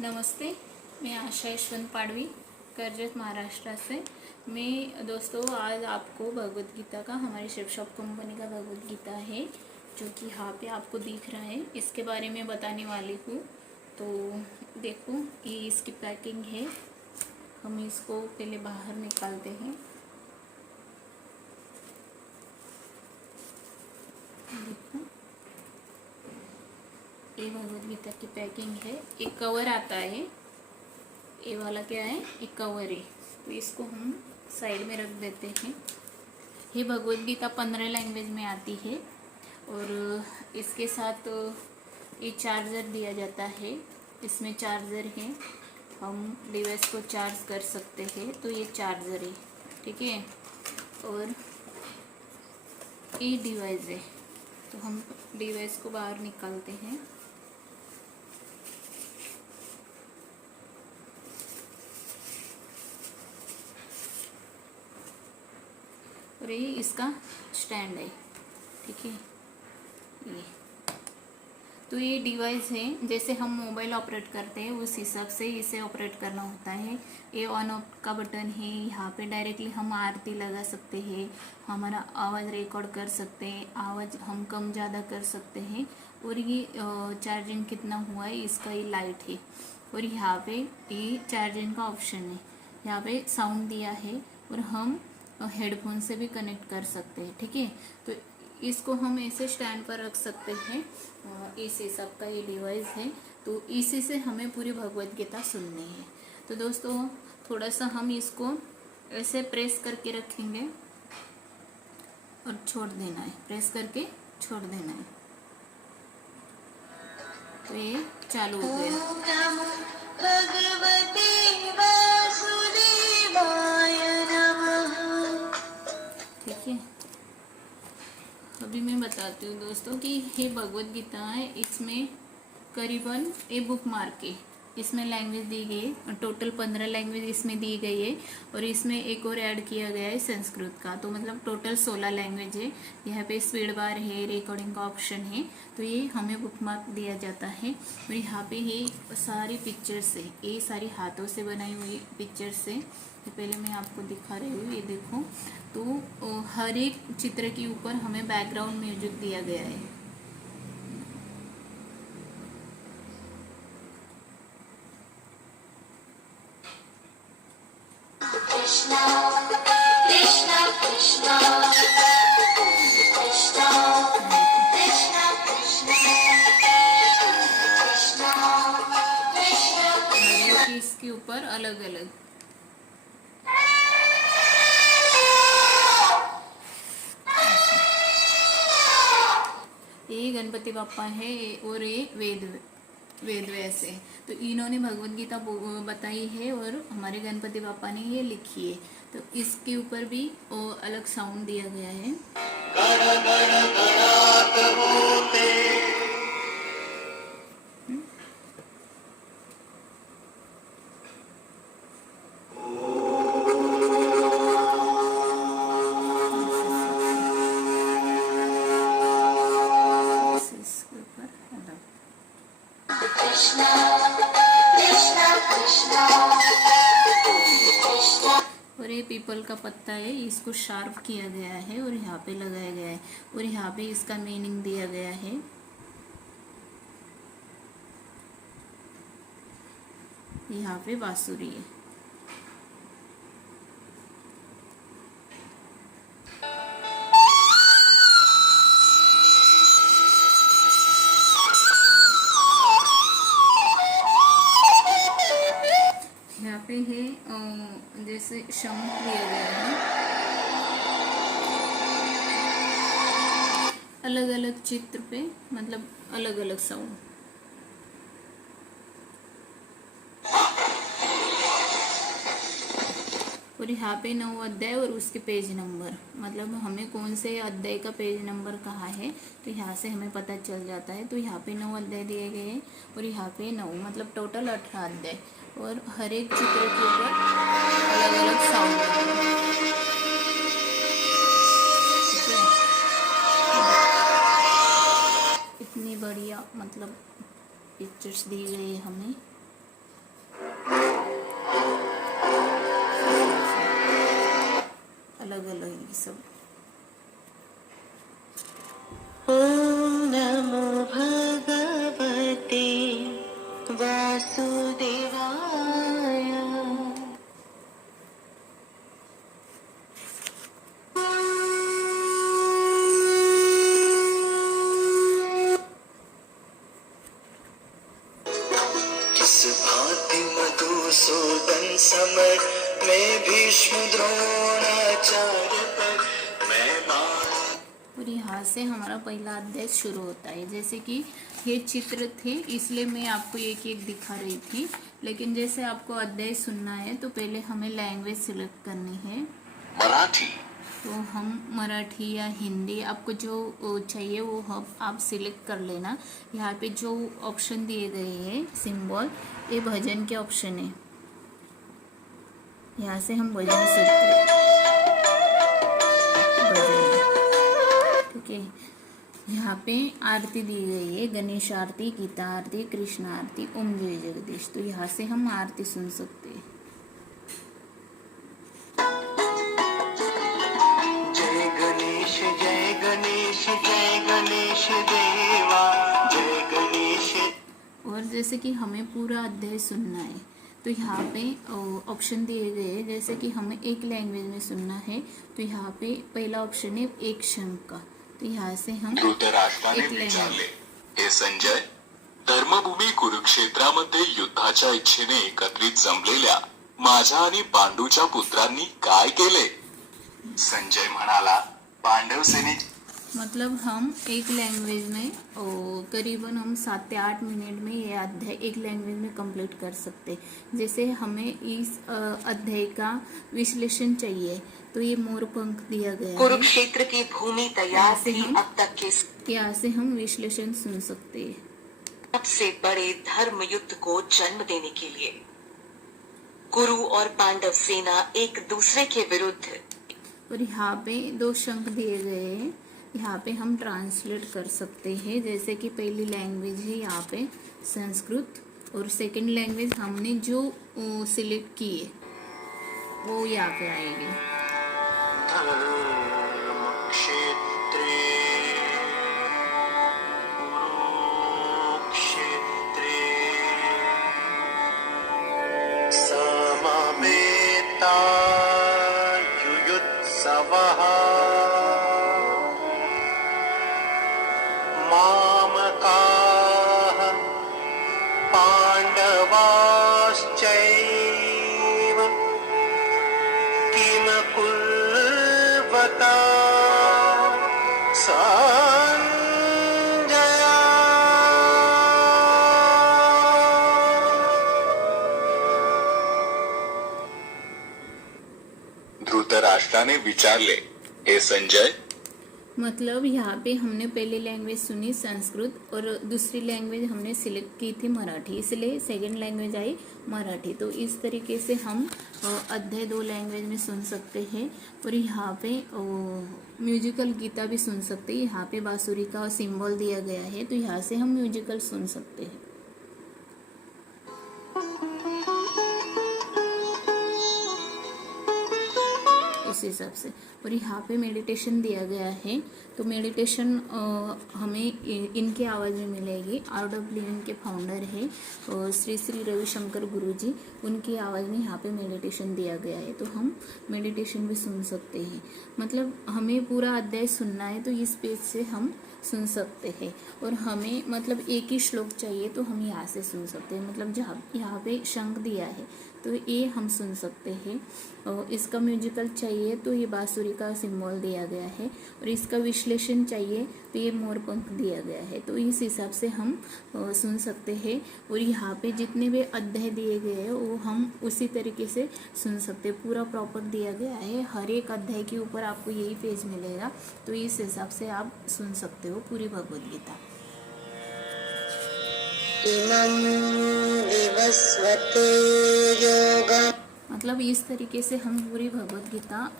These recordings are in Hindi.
नमस्ते, मैं आशा यशवंत पाडवी, कर्जत महाराष्ट्र से। मैं दोस्तों आज आपको भगवत गीता का, हमारी शिव शॉप कंपनी का भगवत गीता है जो कि यहाँ पे आपको दिख रहा है, इसके बारे में बताने वाली हूँ। तो देखो, ये इसकी पैकिंग है। हम इसको पहले बाहर निकालते हैं। देखो, ये भगवत गीता की पैकिंग है। एक कवर आता है, ये वाला क्या है, एक कवर है। तो इसको हम साइड में रख देते हैं। ये भगवत गीता 15 लैंग्वेज में आती है और इसके साथ ये चार्जर दिया जाता है। इसमें चार्जर है, हम डिवाइस को चार्ज कर सकते हैं। तो ये चार्जर है, ठीक है। और ये डिवाइस है, तो हम डिवाइस को बाहर निकालते हैं। और ये इसका स्टैंड है, ठीक है। ये तो ये डिवाइस है, जैसे हम मोबाइल ऑपरेट करते हैं उस हिसाब से इसे ऑपरेट करना होता है। ये ऑन ऑफ का बटन है, यहाँ पे डायरेक्टली हम आरती लगा सकते हैं, हमारा आवाज़ रिकॉर्ड कर सकते हैं, आवाज़ हम कम ज़्यादा कर सकते हैं। और ये चार्जिंग कितना हुआ है इसका ये लाइट है। और यहाँ पे ये चार्जिंग का ऑप्शन है, यहाँ पे साउंड दिया है और हम हेडफोन से भी कनेक्ट कर सकते हैं, ठीक है। तो इसको हम ऐसे स्टैंड पर रख सकते हैं। इस हिसाब का ये डिवाइस है। तो इसी से हमें पूरी भगवत गीता सुननी है। तो दोस्तों थोड़ा सा हम इसको ऐसे प्रेस करके रखेंगे और छोड़ देना है, प्रेस करके छोड़ देना है। तो ये चालू हो गया। ठीक है, अभी मैं बताती हूँ दोस्तों कि ये भगवत गीता है, इसमें करीबन ये बुक मार्क है, इसमें लैंग्वेज दी गई है। टोटल 15 लैंग्वेज इसमें दी गई है और इसमें एक और ऐड किया गया है संस्कृत का। तो मतलब टोटल 16 लैंग्वेज है। यहाँ पे स्पीड बार है, रिकॉर्डिंग का ऑप्शन है। तो ये हमें बुक मार्क दिया जाता है। और यहाँ पे ये सारी पिक्चर्स है, ये सारी हाथों से बनाई हुई पिक्चर्स है। तो पहले मैं आपको दिखा रही हूँ, ये देखो। तो हर एक चित्र के ऊपर हमें बैकग्राउंड म्यूजिक दिया गया है। कृष्णा कृष्णा कृष्णा कृष्णा कृष्णा कृष्णा कृष्णा। इसके ऊपर अलग अलग ये गणपति बाप्पा है और ये वेद व्यास है। तो इन्होंने भगवत गीता बताई है और हमारे गणपति बाप्पा ने ये लिखी है। तो इसके ऊपर भी अलग साउंड दिया गया है। इसके ऊपर अलग। कृष्णा कृष्णा कृष्णा कृष्णा। और ये पीपल का पत्ता है, इसको शार्प किया गया है और यहाँ पे लगाया गया है और यहाँ पे इसका मीनिंग दिया गया है। यहाँ पे बांसुरी है। यहाँ पे है जैसे शंख दिया गया है। अलग अलग चित्र पे मतलब अलग अलग साउंड। और यहाँ पे 9 अध्याय और उसके पेज नंबर, मतलब हमें कौन से अध्याय का पेज नंबर कहाँ है तो यहाँ से हमें पता चल जाता है। तो यहाँ पे 9 अध्याय दिए गए हैं और यहाँ पे 9, मतलब टोटल 18 अध्याय। और हर एक चित्र के ऊपर अलग अलग साउंड है। इतनी बढ़िया मतलब पिक्चर्स दी गई है हमें। सब। ॐ नमो भगवते वासुदेवाय। किस भांति मधुसूदन समर में भीष्म द्रोणाचार्य पर मैं और यहाँ से हमारा पहला अध्याय शुरू होता है। जैसे कि ये चित्र थे इसलिए मैं आपको एक एक दिखा रही थी, लेकिन जैसे आपको अध्याय सुनना है तो पहले हमें लैंग्वेज सिलेक्ट करनी है। मराठी। तो हम मराठी या हिंदी आपको जो चाहिए वो आप सिलेक्ट कर लेना। यहाँ पे जो ऑप्शन दिए गए हैं सिंबल, ये भजन के ऑप्शन है। यहाँ से हम भजन सुनते हैं, ठीक है। यहाँ पे आरती दी गई है, गणेश आरती, गीता आरती, कृष्ण आरती, ओम जय जगदीश। तो यहाँ से हम आरती सुन सकते हैं। जय गणेश जय गणेश जय गणेश देवा जय गणेश। और जैसे कि हमें पूरा अध्याय सुनना है तो यहाँ पे ऑप्शन दिए गए हैं। जैसे कि हमें एक लैंग्वेज में सुनना है तो यहाँ पे पहला ऑप्शन है एक शंख का। तो यहाँ से हम धृतराष्ट्राने एक लैंग्वेज, विचारले, हे संजय, धर्मभूमी कुरुक्षेत्रामध्ये युद्धाच्या इच्छेने एकत्रित जमलेल्या माझ्या आणि पांडूच्या पुत्रांनी काय केले? संजय म्हणाला, पांडव सेने। मतलब हम एक लैंग्वेज में करीबन हम 7 से 8 मिनट में ये अध्याय एक लैंग्वेज में कंप्लीट कर सकते। जैसे हमें इस अध्याय का विश्लेषण चाहिए तो ये मोर पंख दिया गया है। कुरुक्षेत्र की भूमि तैयार थी अब तक के यहाँ से हम विश्लेषण सुन सकते हैं। सबसे बड़े धर्म युद्ध को जन्म देने के लिए कुरु और पांडव सेना एक दूसरे के विरुद्ध। और यहाँ पे 2 शंख दिए गए हैं, यहाँ पे हम ट्रांसलेट कर सकते हैं। जैसे कि पहली लैंग्वेज है यहाँ पे संस्कृत, और सेकंड लैंग्वेज हमने जो सिलेक्ट की है वो यहाँ पे आएगी। धर्मक्षेत्रे कुरुक्षेत्रे समवेतायुयुत्सवः मामकाः पाण्डवाश्चैव किम कुर्वता संजय। धृतराष्ट्राने विचारले, हे संजय, मतलब यहाँ पे हमने पहली लैंग्वेज सुनी संस्कृत और दूसरी लैंग्वेज हमने सिलेक्ट की थी मराठी, इसलिए सेकंड लैंग्वेज आई मराठी। तो इस तरीके से हम अध्याय 2 लैंग्वेज में सुन सकते हैं। और यहाँ पे म्यूजिकल गीता भी सुन सकते हैं। यहाँ पे बांसुरी का सिंबल दिया गया है तो यहाँ से हम म्यूजिकल सुन सकते हैं इस हिसाब से। और यहाँ पे मेडिटेशन दिया गया है तो मेडिटेशन हमें इनके आवाज़ में मिलेगी। आर्ट ऑफ लिविंग के फाउंडर है श्री श्री रविशंकर गुरुजी, उनकी आवाज़ में यहाँ पे मेडिटेशन दिया गया है तो हम मेडिटेशन भी सुन सकते हैं। मतलब हमें पूरा अध्याय सुनना है तो इस पेज से हम सुन सकते हैं। और हमें मतलब एक ही श्लोक चाहिए तो हम यहाँ से सुन सकते हैं। मतलब जहाँ यहाँ पे शंख दिया है तो ये हम सुन सकते हैं। और इसका म्यूजिकल चाहिए तो ये बांसुरी का सिंबल दिया गया है। और इसका विश्लेषण चाहिए तो ये मोर पंख दिया गया है। तो इस हिसाब से हम सुन सकते हैं। और यहाँ पे जितने भी अध्याय दिए गए हैं वो हम उसी तरीके से सुन सकते हैं। पूरा प्रॉपर दिया गया है, हर एक अध्याय के ऊपर आपको यही पेज मिलेगा तो इस हिसाब से आप सुन सकते हो पूरी भगवद गीता। इमं विवस्वते योगम्। मतलब इस तरीके से हम पूरी भगवद गीता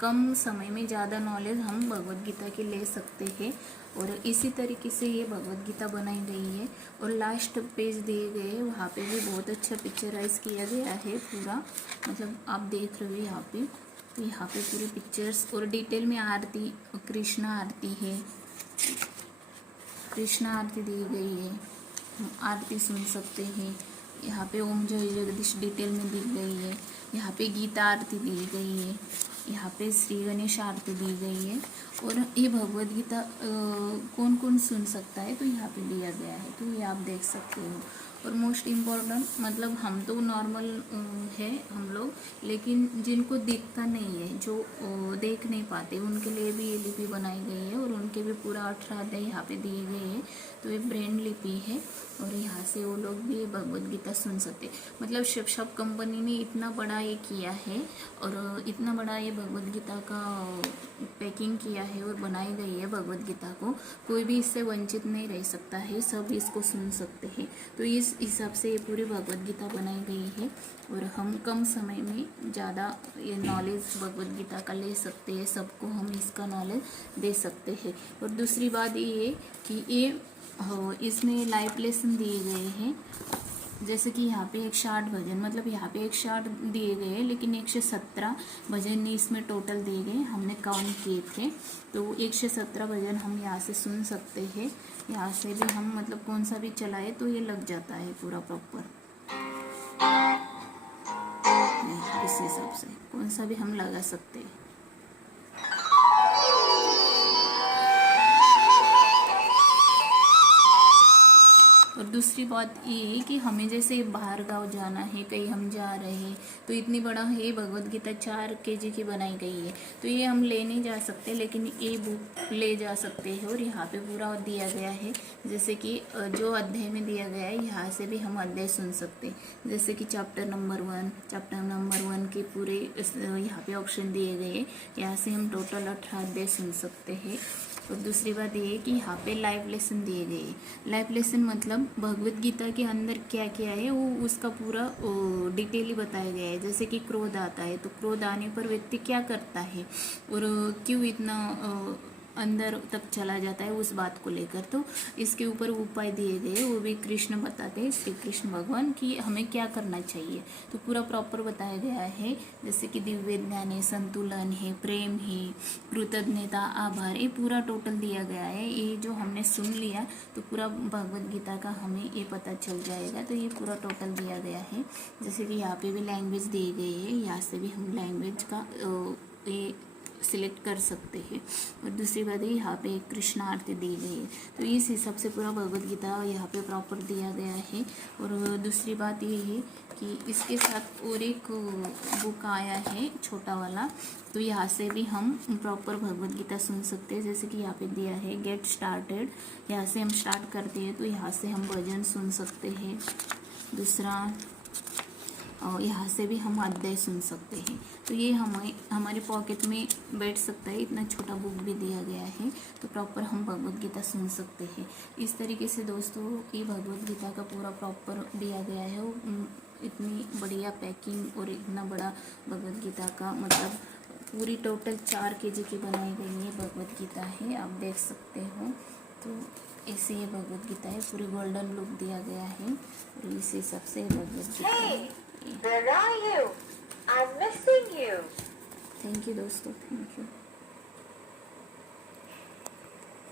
कम समय में ज़्यादा नॉलेज हम भगवद गीता की ले सकते हैं। और इसी तरीके से ये भगवद गीता बनाई गई है। और लास्ट पेज दिए गए हैं वहाँ पे भी बहुत अच्छा पिक्चराइज किया गया है पूरा। मतलब आप देख रहे हो यहाँ पे तो यहाँ पे पूरी पिक्चर्स और डिटेल में आरती, कृष्णा आरती है, कृष्णा आरती दी गई है, हम आरती सुन सकते हैं। यहाँ पे ओम जय जगदीश डिटेल में दी गई है। यहाँ पे गीता आरती दी गई है। यहाँ पे श्री गणेश आरती दी गई है। और ये भगवद गीता कौन कौन सुन सकता है तो यहाँ पे दिया गया है, तो ये आप देख सकते हो। और मोस्ट इम्पॉर्टेंट मतलब हम तो नॉर्मल है हम लोग, लेकिन जिनको दिखता नहीं है, जो देख नहीं पाते, उनके लिए भी ये लिपि बनाई गई है और उनके भी पूरा 18 अध्याय यहाँ पे दिए गए हैं। तो ये ब्रेन लिपि है और यहाँ से वो लोग भी भगवद गीता सुन सकते। मतलब शिव कंपनी ने इतना बड़ा ये किया है और इतना बड़ा ये भगवद गीता का पैकिंग किया है और बनाई गई है भगवद गीता को, कोई भी इससे वंचित नहीं रह सकता है, सब इसको सुन सकते हैं। तो इस हिसाब से ये पूरी भगवद गीता बनाई गई है और हम कम समय में ज़्यादा ये नॉलेज भगवद गीता का ले सकते हैं, सबको हम इसका नॉलेज दे सकते हैं। और दूसरी बात ये है कि ये इसमें लाइव लेसन दिए गए हैं, जैसे कि यहाँ पे 108 भजन, मतलब यहाँ पे 108 दिए गए हैं, लेकिन 117 भजन इसमें टोटल दिए गए, हमने काउंट किए थे। तो 117 भजन हम यहाँ से सुन सकते हैं। यहाँ से भी हम मतलब कौन सा भी चलाए तो ये लग जाता है पूरा प्रॉपर, इस हिसाब से कौन सा भी हम लगा सकते हैं। और दूसरी बात ये है कि हमें जैसे बाहर गांव जाना है, कहीं हम जा रहे हैं, तो इतनी बड़ा है भगवद गीता 4 kg की बनाई गई है, तो ये हम ले नहीं जा सकते, लेकिन ये बुक ले जा सकते हैं। और यहाँ पे पूरा दिया गया है, जैसे कि जो अध्याय में दिया गया है यहाँ से भी हम अध्याय सुन सकते हैं। जैसे कि चैप्टर नंबर 1 के पूरे यहाँ पे ऑप्शन दिए गए हैं, यहाँ से हम टोटल 18 अध्याय सुन सकते हैं। और दूसरी बात ये है कि यहाँ पे लाइव लेसन दिए गए हैं। लाइव लेसन मतलब भगवद गीता के अंदर क्या क्या है वो उसका पूरा डिटेल ही बताया गया है। जैसे कि क्रोध आता है तो क्रोध आने पर व्यक्ति क्या करता है और क्यों इतना अंदर तक चला जाता है, उस बात को लेकर तो इसके ऊपर उपाय दिए गए, वो भी कृष्ण बताते हैं, श्री कृष्ण भगवान, कि हमें क्या करना चाहिए। तो पूरा प्रॉपर बताया गया है, जैसे कि दिव्य ज्ञान है, संतुलन है, प्रेम है, कृतज्ञता, आभार, ये पूरा टोटल दिया गया है। ये जो हमने सुन लिया तो पूरा भगवद गीता का हमें ये पता चल जाएगा। तो ये पूरा टोटल दिया गया है। जैसे कि यहाँ पे भी लैंग्वेज दी गई है, यहाँ से भी हम लैंग्वेज का ये सिलेक्ट कर सकते हैं। और दूसरी बात है यहाँ पे एक कृष्ण आरती दी गई है, तो इस हिसाब से पूरा भगवद गीता यहाँ पे प्रॉपर दिया गया है। और दूसरी बात ये है कि इसके साथ और एक बुक आया है छोटा वाला, तो यहाँ से भी हम प्रॉपर भगवद गीता सुन सकते हैं। जैसे कि यहाँ पे दिया है गेट स्टार्टेड, यहाँ से हम स्टार्ट करते हैं तो यहाँ से हम भजन सुन सकते हैं। दूसरा और यहाँ से भी हम अध्याय सुन सकते हैं। तो ये हमारे पॉकेट में बैठ सकता है, इतना छोटा बुक भी दिया गया है, तो प्रॉपर हम भगवद गीता सुन सकते हैं। इस तरीके से दोस्तों ये भगवद गीता का पूरा प्रॉपर दिया गया है। इतनी बढ़िया पैकिंग और इतना बड़ा भगवद गीता का मतलब पूरी टोटल 4 kg की बनाई गई है भगवद गीता है, आप देख सकते हो। तो ऐसे ये भगवद गीता है, पूरी गोल्डन लुक दिया गया है और इस हिसाब से भगवद गीता है। Where are you? I'm missing you. Thank you दोस्तों, थैंक यू।